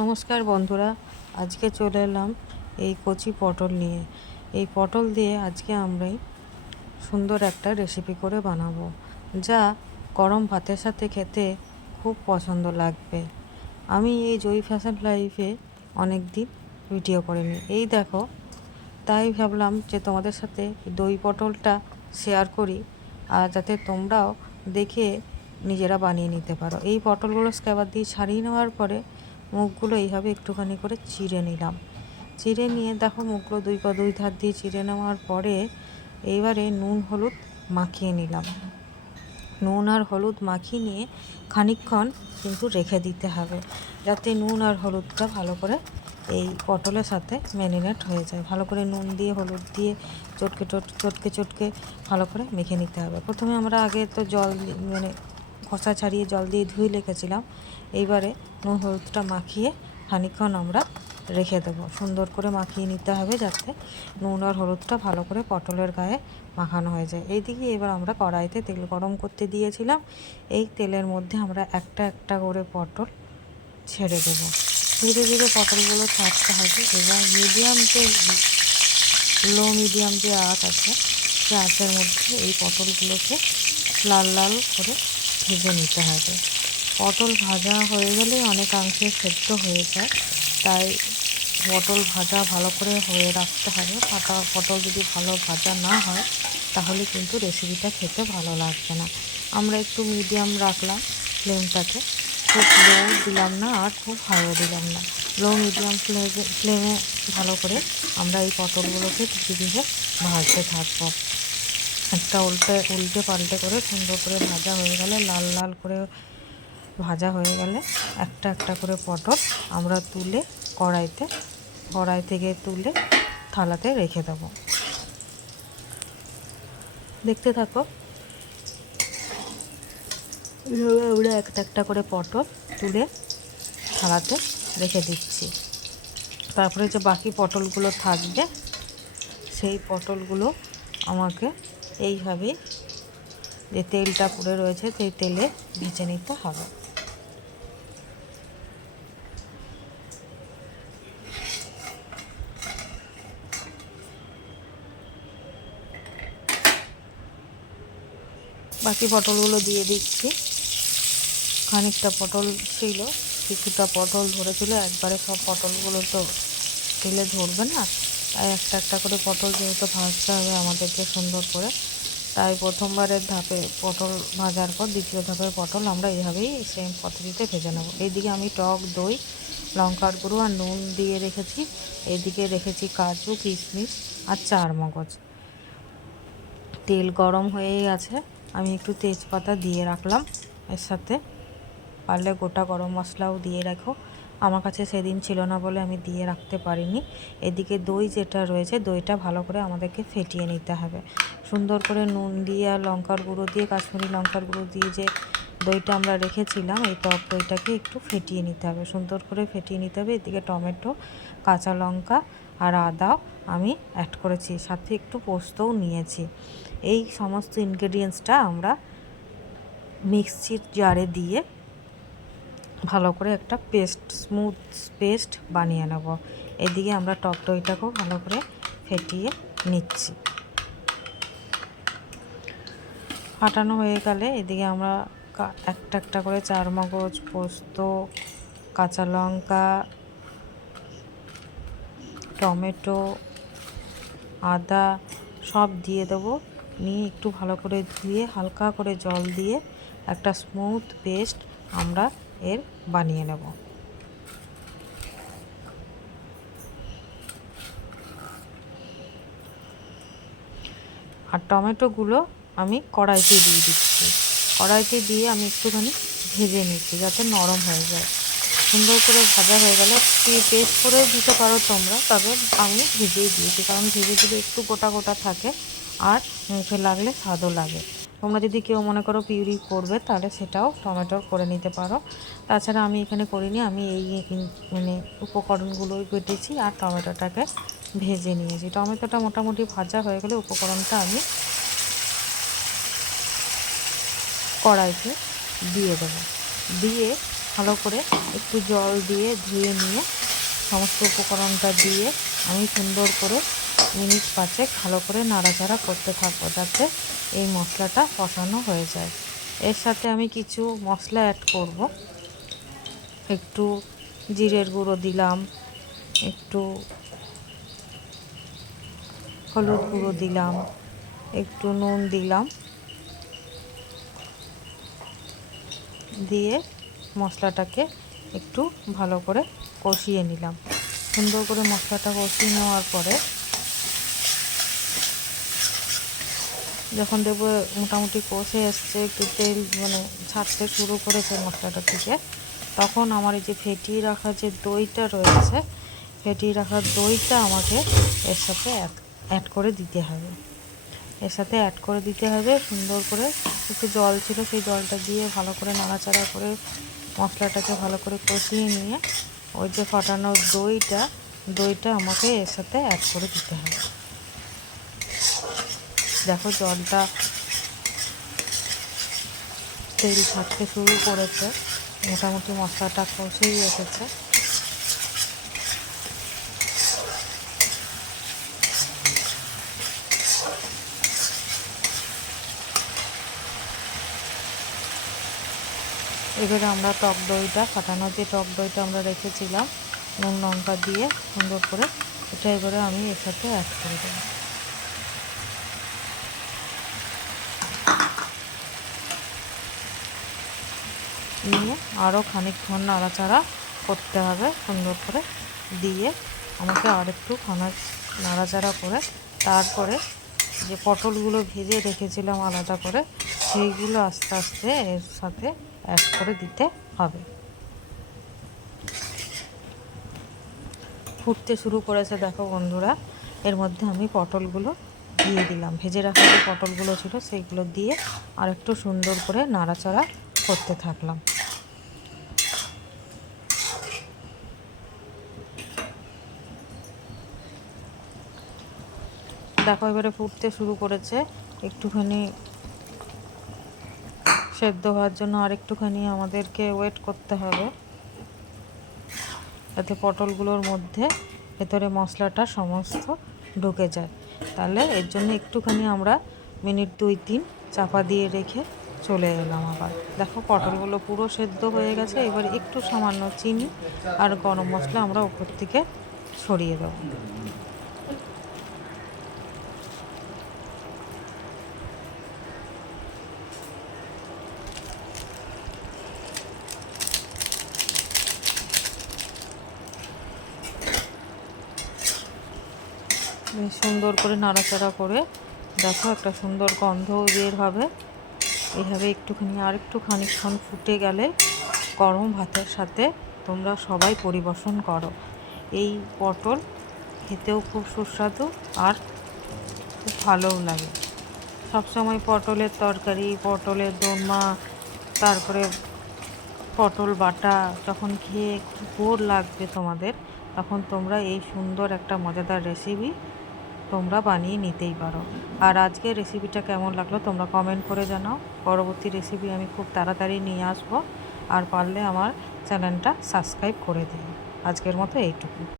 নমস্কার বন্ধুরা, আজকে চলে এলাম এই কচি পটল নিয়ে। এই পটল দিয়ে আজকে আমরাই সুন্দর একটা রেসিপি করে বানাবো, যা গরম ভাতের সাথে খেতে খুব পছন্দ লাগবে। আমি এই জয়ী ফ্যাশন লাইফে অনেক দিন ভিডিও করিনি, এই দেখো, তাই ভাবলাম যে তোমাদের সাথে দই পটলটা শেয়ার করি, আর যাতে তোমরাও দেখে নিজেরা বানিয়ে নিতে পারো। এই পটলগুলো স্ক্যাবার দিয়ে ছাড়িয়ে নেওয়ার পরে মুখগুলো এইভাবে একটুখানি করে চিড়ে নিলাম। চিড়ে নিয়ে দেখো মুখগুলো দুই ধার দিয়ে চিড়ে নেওয়ার পরে এইবারে নুন হলুদ মাখিয়ে নিলাম। নুন আর হলুদ মাখিয়ে নিয়ে খানিকক্ষণ কিন্তু রেখে দিতে হবে, যাতে নুন আর হলুদটা ভালো করে এই পটলের সাথে ম্যারিনেট হয়ে যায়। ভালো করে নুন দিয়ে হলুদ দিয়ে চটকে ভালো করে মেখে নিতে হবে। প্রথমে আমরা আগে তো জল খোসা ছাড়িয়ে জল দিয়ে ধুয়ে রেখেছিলাম। এইবারে নুন হলুদটা মাখিয়ে খানিকক্ষণ আমরা রেখে দেবো। সুন্দর করে মাখিয়ে নিতে হবে, যাতে নুন আর হলুদটা ভালো করে পটলের গায়ে মাখানো হয়ে যায়। এইদিকে এবার আমরা কড়াইতে তেল গরম করতে দিয়েছিলাম। এই তেলের মধ্যে আমরা একটা একটা করে পটল ছেড়ে দেবো। ধীরে ধীরে পটলগুলো ছাড়তে হবে এবং মিডিয়াম যে আঁচ আছে, সে আঁচের মধ্যে এই পটলগুলোকে লাল লাল করে ভেজে নিতে হবে। পটল ভাজা হয়ে গেলে অনেকাংশে সেদ্ধ হয়ে যায়, তাই পটল ভাজা ভালো করে হয়ে রাখতে হবে। পটল যদি ভালো ভাজা না হয় তাহলে কিন্তু রেসিপিটা খেতে ভালো লাগবে না। আমরা একটু মিডিয়াম রাখলাম ফ্লেমটাকে, খুব লো দিলাম না আর খুব হাইও দিলাম না। লো মিডিয়াম ফ্লেমে ভালো করে আমরা এই পটলগুলোকে ধীরে ধীরে ভাজতে থাকবো। একটা উল্টে পাল্টে করে সুন্দর করে ভাজা হয়ে গেলে, লাল লাল করে ভাজা হয়ে গেলে একটা একটা করে পটল আমরা তুলে কড়াই থেকে তুলে থালাতে রেখে দেবো। দেখতে থাকো, এইভাবে আমরা একটা একটা করে পটল তুলে থালাতে রেখে দিচ্ছি। তারপরে যে বাকি পটলগুলো থাকবে, সেই পটলগুলো আমাকে এইভাবে যে তেলটা পুড়ে রয়েছে সেই তেলে ভেজে নিতে হবে। বাকি পটলগুলো দিয়ে দিচ্ছি। খানিকটা পটল ছিল, কিছুটা পটল ধরেছিল, একবারে সব পটলগুলো তো তেলে ধরবে না, তাই একটা একটা করে পটল যেহেতু ভাজতে হবে আমাদেরকে সুন্দর করে, তাই প্রথমবারের ধাপে পটল ভাজার পর দ্বিতীয় ধাপের পটল আমরা এইভাবেই সেম পদ্ধতিতে ভেজে নেব। এইদিকে আমি টক দই, লঙ্কার গুঁড়ো আর নুন দিয়ে রেখেছি। এইদিকে রেখেছি কাজু, কিশমিশ আর চারমগজ। তেল গরম হয়ে গেছে, আমি একটু তেজপাতা দিয়ে রাখলাম এর সাথে। পারলে গোটা গরম মশলাও দিয়ে রাখো, আমার কাছে সেদিন ছিল না বলে আমি দিয়ে রাখতে পারিনি। এদিকে দই যেটা রয়েছে, দইটা ভালো করে আমাদেরকে ফেটিয়ে নিতে হবে। সুন্দর করে নুন দিয়ে আর লঙ্কার গুঁড়ো দিয়ে, কাশ্মীরি লঙ্কার গুঁড়ো দিয়ে যে দইটা আমরা রেখেছিলাম, এই টক দইটাকে একটু ফেটিয়ে নিতে হবে, সুন্দর করে ফেটিয়ে নিতে হবে। এদিকে টমেটো, কাঁচা লঙ্কা আর আদাও আমি অ্যাড করেছি, সাথে একটু পোস্তও নিয়েছি। এই সমস্ত ইনগ্রেডিয়েন্টসটা আমরা মিক্সির জারে দিয়ে ভালো করে একটা স্মুথ পেস্ট বানিয়ে নেব। এদিকে আমরা টক দইটাকেও ভালো করে ফেটিয়ে নিচ্ছি। ফাটানো হয়ে গেলে এদিকে আমরা একটা একটা করে চারমগজ, পোস্ত, কাঁচা লঙ্কা, টমেটো, আদা সব দিয়ে দেবো। নিয়ে একটু ভালো করে ধুয়ে হালকা করে জল দিয়ে একটা স্মুথ পেস্ট আমরা এর বানিয়ে নেব। আর টমেটোগুলো আমি কড়াইতে দিয়ে দিচ্ছি। কড়াইতে দিয়ে আমি একটুখানি ভেজে নিচ্ছি, যাতে নরম হয়ে যায়। সুন্দর করে ভাজা হয়ে গেলে পেস্ট করেও দিতে পারো তোমরা, তবে আমি ভেজেই দিয়েছি, কারণ ভেজে দিলে একটু গোটা গোটা থাকে আর মুখে লাগলে স্বাদও লাগে। তোমরা যদি কেউ মনে করো পিউরি করবে, তাহলে সেটাও টমেটোর করে নিতে পারো। তাছাড়া আমি এখানে করিনি, আমি এই উপকরণগুলোই কেটেছি আর টমেটোটাকে ভেজে নিয়েছি। টমেটোটা মোটামুটি ভাজা হয়ে গেলে উপকরণটা আমি কড়াইতে দিয়ে দেবো। দিয়ে ভালো করে একটু জল দিয়ে ধুয়ে নিয়ে সমস্ত উপকরণটা দিয়ে আমি সুন্দর করে মিনিট 5 ভালো করে নাড়াচাড়া করতে থাকবো, যাতে এই মশলাটা কষানো হয়ে যায়। এর সাথে আমি কিছু মশলা অ্যাড করব। একটু জিরের গুঁড়ো দিলাম, একটু হলুদ গুঁড়ো দিলাম, একটু নুন দিলাম, দিয়ে মশলাটাকে একটু ভালো করে কষিয়ে নিলাম। সুন্দর করে মশলাটা কষিয়ে নেওয়ার পরে যখন দেখবো মোটামুটি কষে এসছে, একটু তেল ছাড়তে শুরু করেছে মশলাটা থেকে, তখন আমার এই যে ফেটিয়ে রাখা যে দইটা রয়েছে, ফেটিয়ে রাখা দইটা আমাকে এর সাথে অ্যাড করে দিতে হবে। সুন্দর করে একটু জল ছিল, সেই জলটা দিয়ে ভালো করে নাড়াচাড়া করে মশলাটাকে ভালো করে কষিয়ে নিয়ে ওই যে ফাটানো দইটা আমাকে এর সাথে অ্যাড করে দিতে হবে। দেখো জলটা তেল ছাড়তে শুরু করেছে, মোটামুটি মশলাটা কষেই এসেছে। এবারে আমরা ফাটানো যে টক দইটা আমরা রেখেছিলাম নুন লঙ্কা দিয়ে সুন্দর করে, এটা এবারে আমি এর সাথে অ্যাড করে দেবো। নিয়ে আরও খানিকক্ষণ নাড়াচাড়া করতে হবে সুন্দর করে, দিয়ে আমাকে আর একটু নাড়াচাড়া করে তারপরে যে পটলগুলো ভেজে রেখেছিলাম আলাদা করে, সেইগুলো আস্তে আস্তে এর সাথে অ্যাড করে দিতে হবে। ফুটতে শুরু করেছে দেখো বন্ধুরা, এর মধ্যে আমি পটলগুলো দিয়ে দিলাম, ভেজে রাখা যে পটলগুলো ছিল সেইগুলো দিয়ে আর একটু সুন্দর করে নাড়াচাড়া করতে থাকলাম। দেখো এবারে ফুটতে শুরু করেছে, একটুখানি সেদ্ধ হওয়ার জন্য আর একটুখানি আমাদেরকে ওয়েট করতে হবে, যাতে পটলগুলোর মধ্যে ভেতরে মশলাটা সমস্ত ঢুকে যায়। তাহলে এর জন্য একটুখানি আমরা মিনিট 2-3 চাপা দিয়ে রেখে চলে এলাম আবার। দেখো পটলগুলো পুরো সেদ্ধ হয়ে গেছে। এবার একটু সামান্য চিনি আর গরম মশলা আমরা উপর থেকে ছড়িয়ে দেবো। সুন্দর করে নাড়াচাড়া করে দেখো একটা সুন্দর গন্ধও বের হবে। এইভাবে একটু খানিকক্ষণ ফুটে গেলে গরম ভাতের সাথে তোমরা সবাই পরিবেশন করো। এই পটল খেতেও খুব সুস্বাদু আর খুব ভালোও লাগে। সবসময় পটলের তরকারি, পটলের দোরমা, তারপরে পটল বাটা যখন খেয়ে খুব বোর লাগবে তোমাদের, তখন তোমরা এই সুন্দর একটা মজাদার রেসিপি তোমরা বানিয়ে নিতেই পারো। আর আজকের রেসিপিটা কেমন লাগলো তোমরা কমেন্ট করে জানাও। পরবর্তী রেসিপি আমি খুব তাড়াতাড়ি নিয়ে আসবো, আর পারলে আমার চ্যানেলটা সাবস্ক্রাইব করে দিও। আজকের মতো এইটুকু।